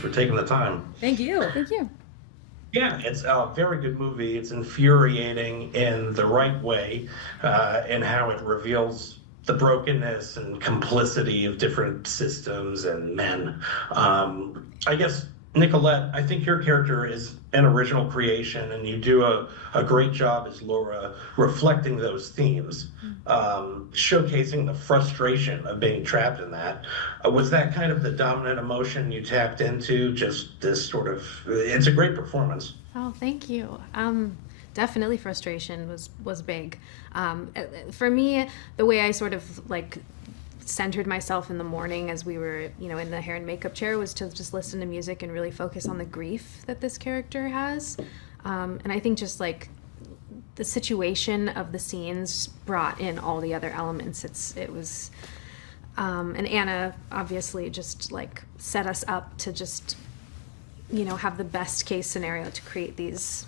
for taking the time. Thank you. Thank you. Yeah, it's a very good movie. It's infuriating in the right way, in how it reveals the brokenness and complicity of different systems and men. I guess, Nicolette, I think your character is an original creation, and you do a great job as Laura reflecting those themes, showcasing the frustration of being trapped in that. Was that kind of the dominant emotion you tapped into? Just this sort of, it's a great performance. Oh, thank you. Definitely frustration was big. For me, the way I sort of like centered myself in the morning as we were, in the hair and makeup chair was to just listen to music and really focus on the grief that this character has. And I think just like the situation of the scenes brought in all the other elements. It was, and Anna obviously just like set us up to just, have the best case scenario to create these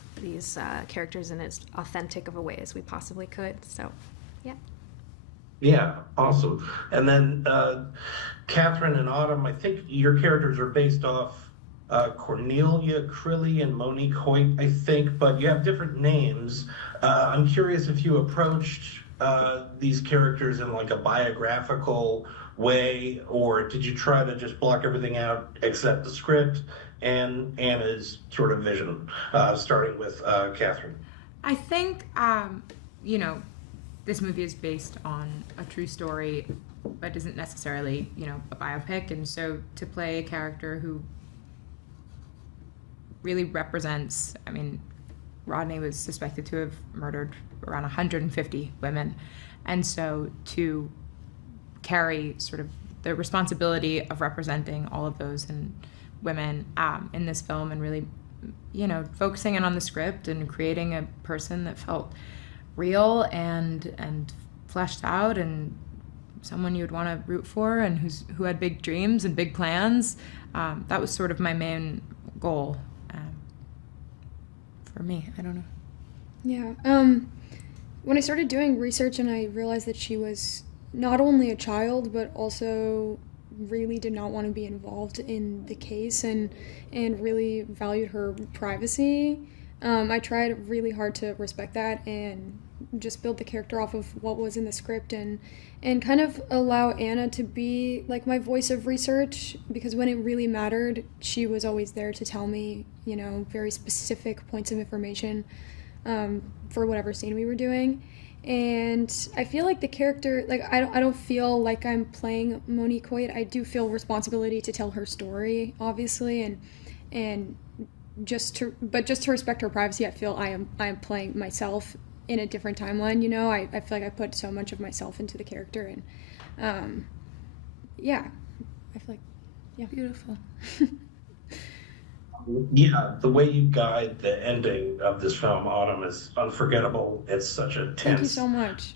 characters in as authentic of a way as we possibly could. So, yeah. Yeah, awesome. And then Kathryn and Autumn, I think your characters are based off Cornelia Crilly and Monique Hoyt, I think, but you have different names. I'm curious if you approached these characters in like a biographical way, or did you try to just block everything out except the script and Anna's sort of vision, starting with Kathryn? I think, this movie is based on a true story, but isn't necessarily, a biopic. And so to play a character who really represents, Rodney was suspected to have murdered around 150 women. And so to carry sort of the responsibility of representing all of those and women in this film and really, focusing in on the script and creating a person that felt real and fleshed out and someone you'd want to root for and who had big dreams and big plans. That was sort of my main goal for me. I don't know. Yeah. When I started doing research and I realized that she was not only a child but also really did not want to be involved in the case and really valued her privacy, I tried really hard to respect that and just build the character off of what was in the script and kind of allow Anna to be like my voice of research, because when it really mattered, she was always there to tell me, very specific points of information for whatever scene we were doing. And I feel like the character, like I don't feel like I'm playing Monique Hoyt. I do feel responsibility to tell her story, obviously, and just to respect her privacy, I feel I am playing myself in a different timeline. I feel like I put so much of myself into the character, and yeah, I feel like, yeah, Beautiful. Yeah, the way you guide the ending of this film, Autumn, is unforgettable. It's such a tense, thank you so much.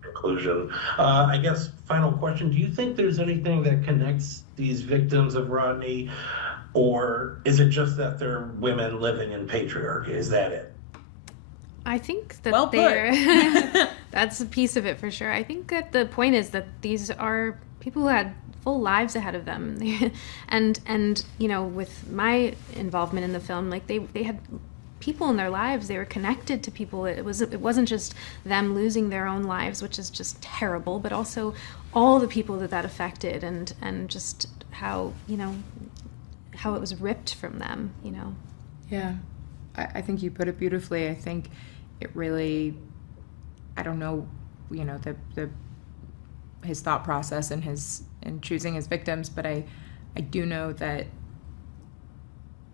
Conclusion. I guess, final question, do you think there's anything that connects these victims of Rodney, or is it just that they're women living in patriarchy? Is that it? I think that Well put. they're that's a piece of it for sure. I think that the point is that these are people who had full lives ahead of them, and with my involvement in the film, like they had people in their lives. They were connected to people. It wasn't just them losing their own lives, which is just terrible, but also all the people that affected, and just how how it was ripped from them. Yeah, I think you put it beautifully. I think it really, I don't know, his thought process and in choosing his victims, but I do know that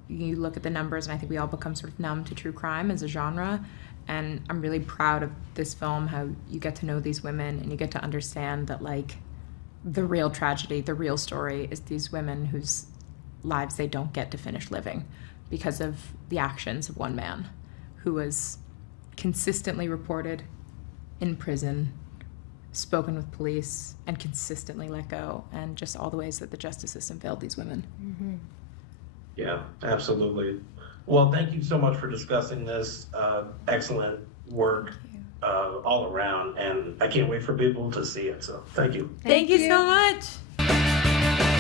you look at the numbers and I think we all become sort of numb to true crime as a genre, and I'm really proud of this film, how you get to know these women and you get to understand that like the real tragedy, the real story is these women whose lives they don't get to finish living because of the actions of one man who was consistently reported in prison, spoken with police, and consistently let go, and just all the ways that the justice system failed these women. Mm-hmm. Yeah, absolutely. Well, thank you so much for discussing this. Excellent work all around, and I can't wait for people to see it. So thank you. Thank you so much.